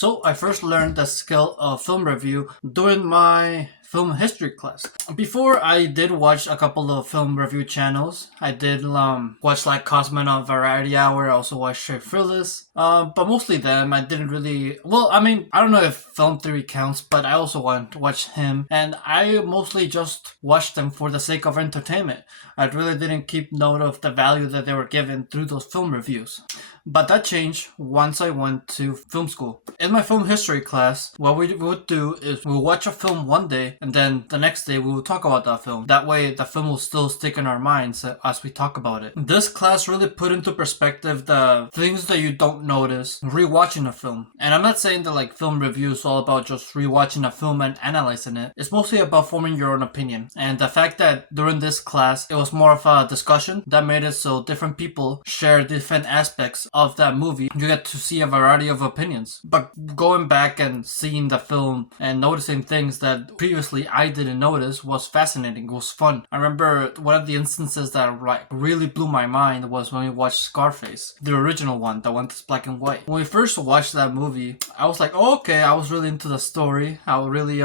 So I first learned the skill of film review during my film history class. Before, I did watch a couple of film review channels. I did watch like Cosmonaut Variety Hour. I also watched Straight Fearless. But mostly them. I didn't really. Well, I mean, I don't know if Film Theory counts, but I also want to watch him, and I mostly just watched them for the sake of entertainment. I really didn't keep note of the value that they were given through those film reviews. But that changed once I went to film school. In my film history class, what we would do is we would watch a film one day, and then the next day we would talk about that film. That way, the film will still stick in our minds as we talk about it. This class really put into perspective the things that you don't notice rewatching a film. And I'm not saying that like film review is all about just rewatching a film and analyzing it. It's mostly about forming your own opinion. And the fact that during this class, it was more of a discussion that made it so different people share different aspects of that movie. You get to see a variety of opinions. But going back and seeing the film and noticing things that previously I didn't notice was fascinating. It was fun. I remember one of the instances that like really blew my mind was when we watched Scarface, the original one, the one that's black and white. When we first watched that movie, I was like, oh, okay, I was really into the story. I really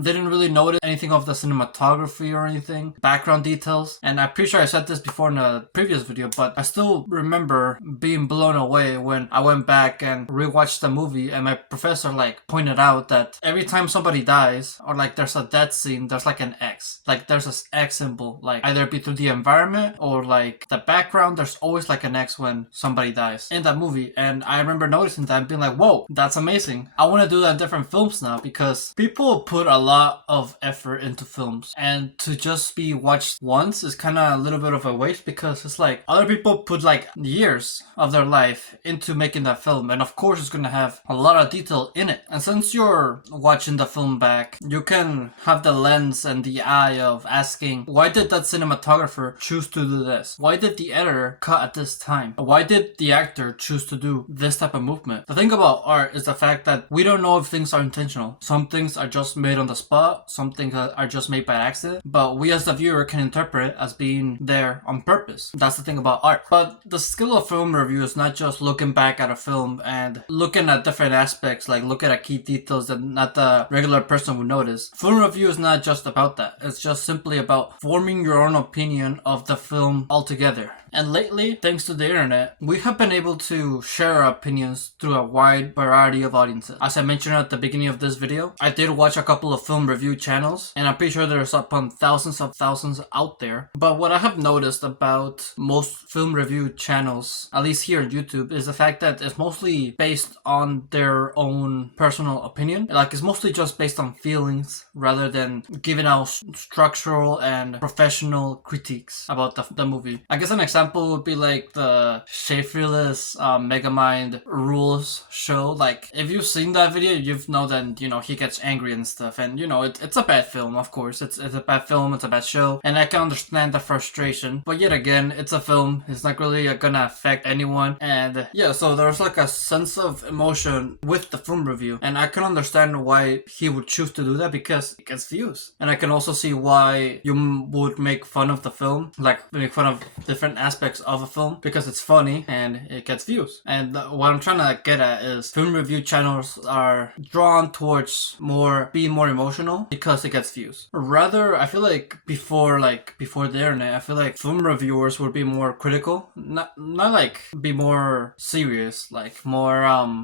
didn't really notice anything of the cinematography or anything, background details. And I'm pretty sure I said this before in a previous video, but I still remember being blown away when I went back and rewatched the movie, and my professor like pointed out that every time somebody dies or like there's a death scene, there's like an X. Like there's this X symbol, like either be through the environment or like the background, there's always like an X when somebody dies in that movie. And I remember noticing that and being like, whoa, that's amazing. I want to do that in different films now, because people put a lot of effort into films, and to just be watched once is kind of a little bit of a waste, because it's like other people put like years of their life into making that film, and of course it's going to have a lot of detail in it. And since you're watching the film back, you can have the lens and the eye of asking, why did that cinematographer choose to do this? Why did the editor cut at this time? Why did the actor choose to do this type of movement? The thing about art is the fact that we don't know if things are intentional. Some things are just made on the spot, some things are just made by accident, but we as the viewer can interpret it as being there on purpose. That's the thing about art. But the skill of film review is not just looking back at a film and looking at different aspects, like looking at key details that not the regular person would notice. Film review is not just about that. It's just simply about forming your own opinion of the film altogether. And lately, thanks to the internet, we have been able to share our opinions through a wide variety of audiences. As I mentioned at the beginning of this video, I did watch a couple of film review channels, and I'm pretty sure there's upon thousands of thousands out there. But what I have noticed about most film review channels, at least here on YouTube, is the fact that it's mostly based on their own personal opinion. Like, it's mostly just based on feelings rather than giving out structural and professional critiques about the movie. I guess an example would be like the Straight Fearless Megamind Rules show. Like, if you've seen that video, you've know that, you know, he gets angry and stuff, and you know, it's a bad film, of course. It's a bad film, it's a bad show, and I can understand the frustration, but yet again, it's a film. It's not really gonna affect anyone. And yeah, so there's like a sense of emotion with the film review, and I can understand why he would choose to do that, because it gets views. And I can also see why you would make fun of the film, like make fun of different aspects of a film, because it's funny and it gets views. And what I'm trying to get at is film review channels are drawn towards being more emotional because it gets views. Rather, I feel like before the internet, I feel like film reviewers would be more critical, not like be more serious, like more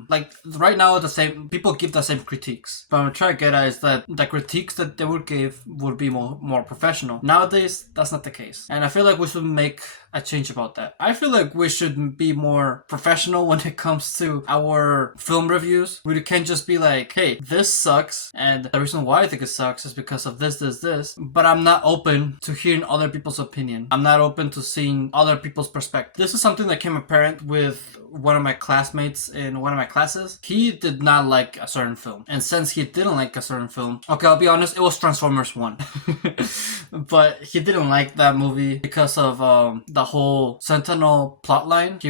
like right now the same people give the same critiques. But I'm trying to get at is that the critiques that they would give would be more professional. Nowadays, that's not the case, and I feel like we should make a change about that. I feel like we should be more professional when it comes to our film reviews. We can't just be like, hey, this sucks, and the reason why I think it sucks is because of this, but I'm not open to hearing other people's opinion. I'm not open to seeing other people's perspective. This is something that came apparent with one of my classmates in one of my classes. He did not like a certain film, and since he didn't like a certain film, okay, I'll be honest, it was Transformers 1. But he didn't like that movie because of the whole Sentinel plotline.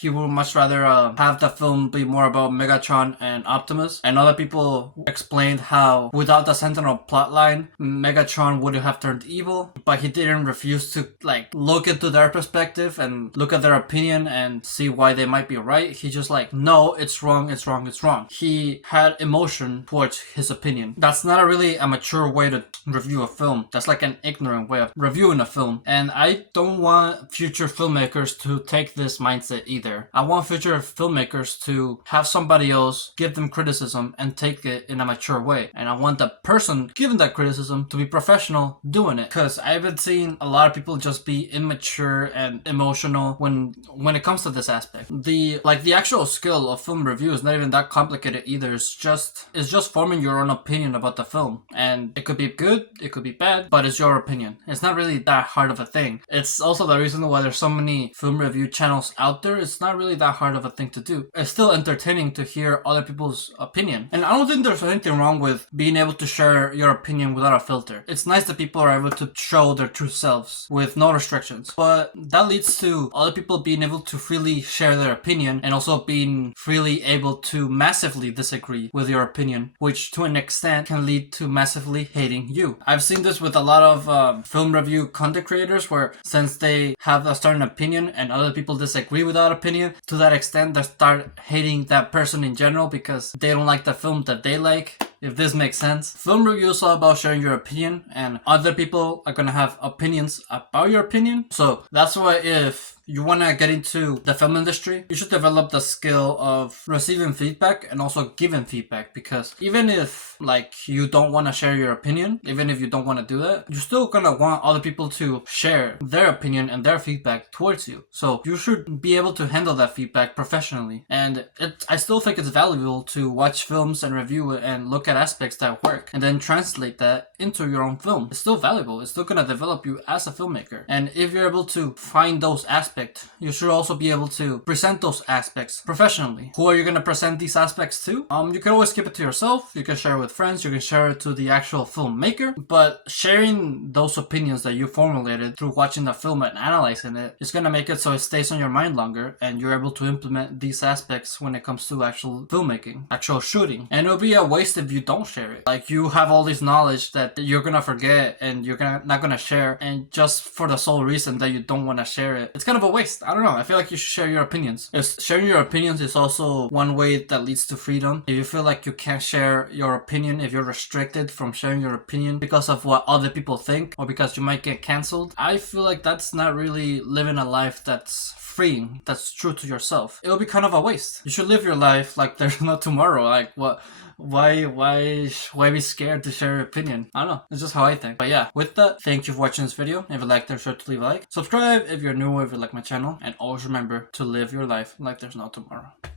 He would much rather have the film be more about Megatron and Optimus. And other people explained how without the Sentinel plotline, Megatron wouldn't have turned evil, but he didn't refuse to like look into their perspective and look at their opinion and see why they might be right. He just like, no, it's wrong, it's wrong, it's wrong. He had emotion towards his opinion. That's not really a mature way to review a film. That's like an ignorant way of reviewing a film. And I don't want future filmmakers to take this mindset either. I want future filmmakers to have somebody else give them criticism and take it in a mature way. And I want the person giving that criticism to be professional doing it. Because I've been seeing a lot of people just be immature and emotional when it comes to this aspect. The actual skill of film review is not even that complicated either. It's just forming your own opinion about the film. And it could be good, it could be bad, but it's your opinion. It's not really that hard of a thing. It's also the reason why there's so many film review channels out there. It's not really that hard of a thing to do. It's still entertaining to hear other people's opinion. And I don't think there's anything wrong with being able to share your opinion without a filter. It's nice that people are able to show their true selves with no restrictions. But that leads to other people being able to freely share their opinion and also being freely able to massively disagree with your opinion, which to an extent can lead to massively hating you. I've seen this with a lot of film review content creators where since they have a certain opinion and other people disagree with that opinion, to that extent they start hating that person in general because they don't like the film that they like. If this makes sense. Film review is all about sharing your opinion, and other people are gonna have opinions about your opinion. So that's why if you want to get into the film industry, you should develop the skill of receiving feedback and also giving feedback, because even if like you don't want to share your opinion, even if you don't want to do that, you're still gonna want other people to share their opinion and their feedback towards you. So you should be able to handle that feedback professionally. And I still think it's valuable to watch films and review it and look at aspects that work and then translate that into your own film. It's still valuable. It's still gonna develop you as a filmmaker. And if you're able to find those aspects, you should also be able to present those aspects professionally. Who are you going to present these aspects to? You can always keep it to yourself. You can share it with friends. You can share it to the actual filmmaker. But sharing those opinions that you formulated through watching the film and analyzing it is going to make it so it stays on your mind longer and you're able to implement these aspects when it comes to actual filmmaking, actual shooting. And it'll be a waste if you don't share it. Like, you have all this knowledge that you're going to forget and you're not going to share, and just for the sole reason that you don't want to share it, it's kind of a waste. I don't know. I feel like you should share your opinions. Sharing your opinions is also one way that leads to freedom. If you feel like you can't share your opinion, if you're restricted from sharing your opinion because of what other people think or because you might get canceled, I feel like that's not really living a life that's freeing, that's true to yourself. It'll be kind of a waste. You should live your life like there's no tomorrow. Like, what? Why be scared to share your opinion? I don't know. It's just how I think. But yeah, with that, thank you for watching this video. If you liked it, be sure to leave a like. Subscribe if you're new or if you like my channel. And always remember to live your life like there's no tomorrow.